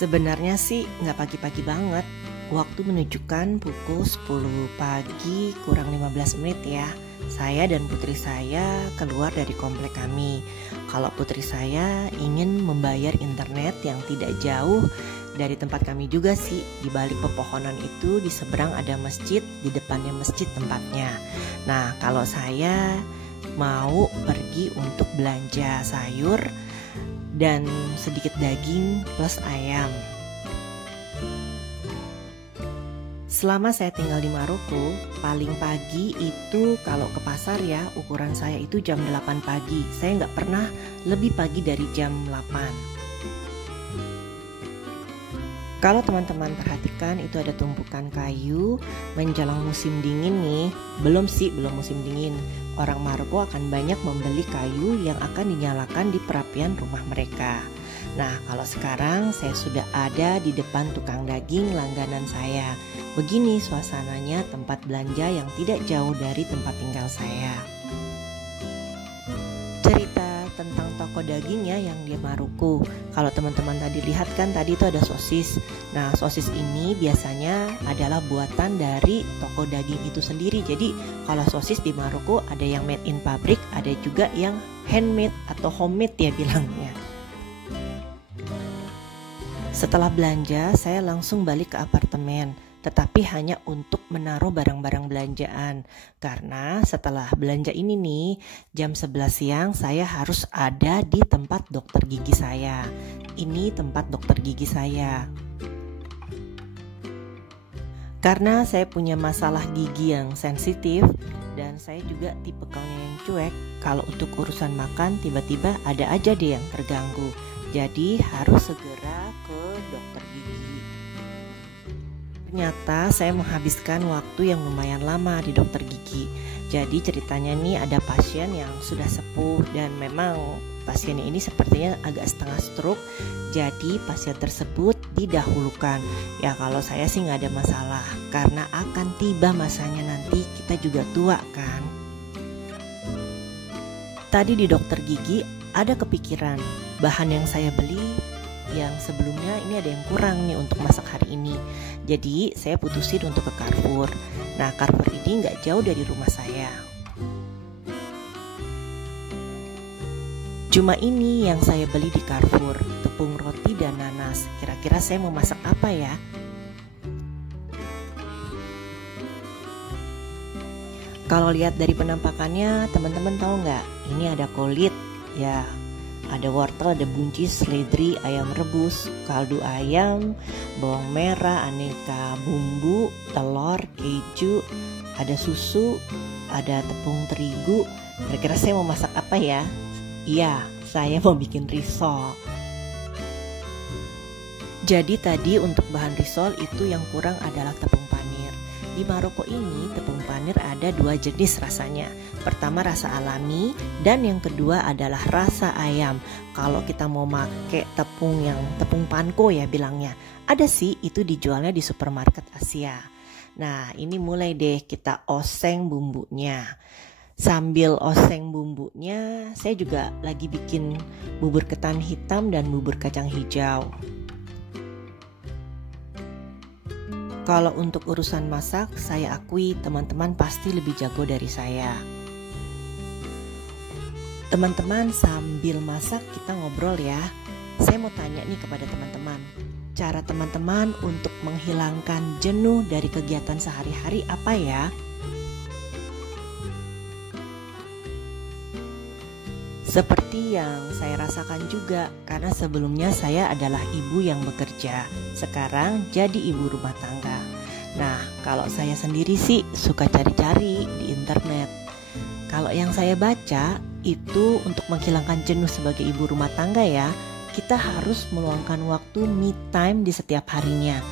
Sebenarnya sih nggak pagi-pagi banget. Waktu menunjukkan pukul 10 pagi kurang 15 menit ya. Saya dan putri saya keluar dari komplek kami. Kalau putri saya ingin membayar internet yang tidak jauh dari tempat kami juga sih. Di balik pepohonan itu di seberang ada masjid, di depannya masjid tempatnya. Nah, kalau saya mau pergi untuk belanja sayur dan sedikit daging plus ayam. Selama saya tinggal di Maroko, paling pagi itu kalau ke pasar ya, ukuran saya itu jam 8 pagi. Saya nggak pernah lebih pagi dari jam 8. Kalau teman-teman perhatikan itu ada tumpukan kayu menjelang musim dingin nih. Belum musim dingin. Orang Maroko akan banyak membeli kayu yang akan dinyalakan di perapian rumah mereka. Nah, kalau sekarang saya sudah ada di depan tukang daging langganan saya. Begini suasananya tempat belanja yang tidak jauh dari tempat tinggal saya. Cerita tentang toko dagingnya yang di Maroko. Kalau teman-teman tadi lihat kan tadi itu ada sosis. Nah, sosis ini biasanya adalah buatan dari toko daging itu sendiri. Jadi kalau sosis di Maroko ada yang made in pabrik, ada juga yang handmade atau homemade ya bilangnya. Setelah belanja, saya langsung balik ke apartemen, tetapi hanya untuk menaruh barang-barang belanjaan. Karena setelah belanja ini nih, jam 11 siang saya harus ada di tempat dokter gigi saya. Ini tempat dokter gigi saya. Karena saya punya masalah gigi yang sensitif dan saya juga tipenya yang cuek, kalau untuk urusan makan tiba-tiba ada aja deh yang terganggu. Jadi harus segera ke dokter gigi. Ternyata saya menghabiskan waktu yang lumayan lama di dokter gigi. Jadi ceritanya nih ada pasien yang sudah sepuh dan memang pasiennya ini sepertinya agak setengah stroke. Jadi pasien tersebut didahulukan. Ya kalau saya sih nggak ada masalah karena akan tiba masanya nanti kita juga tua kan. Tadi di dokter gigi ada kepikiran bahan yang saya beli yang sebelumnya ini ada yang kurang nih untuk masak hari ini. Jadi saya putusin untuk ke Carrefour. Nah, Carrefour ini nggak jauh dari rumah saya. Cuma ini yang saya beli di Carrefour, tepung roti dan nanas. Kira-kira saya mau masak apa ya? Kalau lihat dari penampakannya, teman-teman tahu nggak? Ini ada kulit, ya. Ada wortel, ada buncis, seledri, ayam rebus, kaldu ayam, bawang merah, aneka bumbu, telur, keju, ada susu, ada tepung terigu. Kira-kira saya mau masak apa ya? Iya, saya mau bikin risol. Jadi tadi untuk bahan risol itu yang kurang adalah tepung panir. Di Maroko ini tepung panir ada dua jenis rasanya. Pertama rasa alami dan yang kedua adalah rasa ayam. Kalau kita mau pakai tepung panko ya bilangnya, ada sih itu dijualnya di supermarket Asia. Nah, ini mulai deh kita oseng bumbunya. Sambil oseng bumbunya, saya juga lagi bikin bubur ketan hitam dan bubur kacang hijau. Kalau untuk urusan masak, saya akui teman-teman pasti lebih jago dari saya. Teman-teman, sambil masak kita ngobrol ya. Saya mau tanya nih kepada teman-teman, cara teman-teman untuk menghilangkan jenuh dari kegiatan sehari-hari apa ya? Seperti yang saya rasakan juga, karena sebelumnya saya adalah ibu yang bekerja, sekarang jadi ibu rumah tangga. Nah, kalau saya sendiri sih suka cari-cari di internet. Kalau yang saya baca itu untuk menghilangkan jenuh sebagai ibu rumah tangga ya, kita harus meluangkan waktu me time di setiap harinya.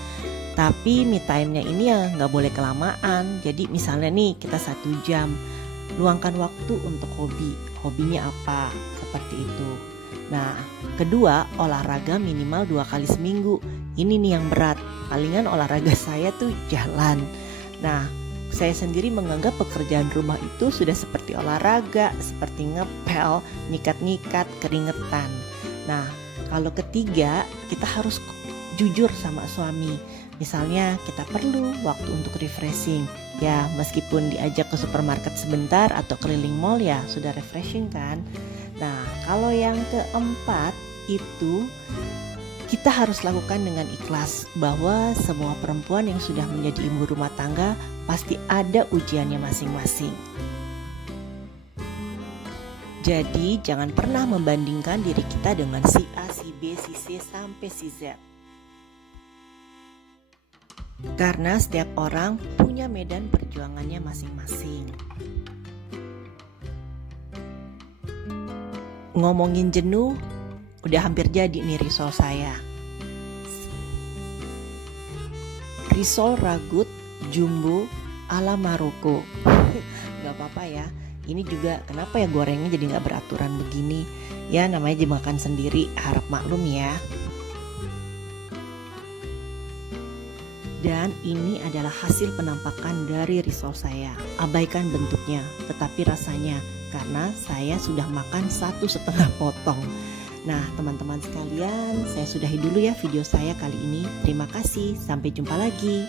Tapi me time-nya ini ya nggak boleh kelamaan. Jadi misalnya nih kita 1 jam, luangkan waktu untuk hobi. Hobinya apa? Seperti itu. Nah, kedua, olahraga minimal 2 kali seminggu. Ini nih yang berat. Palingan olahraga saya tuh jalan. Nah, saya sendiri menganggap pekerjaan rumah itu sudah seperti olahraga, seperti ngepel, nyikat-nyikat, keringetan. Nah, kalau ketiga, kita harus jujur sama suami. Misalnya kita perlu waktu untuk refreshing. Ya meskipun diajak ke supermarket sebentar atau keliling mall ya sudah refreshing kan. Nah kalau yang keempat itu kita harus lakukan dengan ikhlas, bahwa semua perempuan yang sudah menjadi ibu rumah tangga pasti ada ujiannya masing-masing. Jadi jangan pernah membandingkan diri kita dengan si A, si B, si C, sampai si Z. Karena setiap orang punya medan perjuangannya masing-masing. Ngomongin jenuh, udah hampir jadi nih risol saya. Risol ragut jumbo ala Maroko. Gak apa-apa ya. Ini juga kenapa ya gorengnya jadi gak beraturan begini. Ya namanya dimakan sendiri, harap maklum ya. Dan ini adalah hasil penampakan dari risol saya. Abaikan bentuknya, tetapi rasanya, karena saya sudah makan 1,5 potong. Nah teman-teman sekalian, saya sudahi dulu ya video saya kali ini. Terima kasih, sampai jumpa lagi.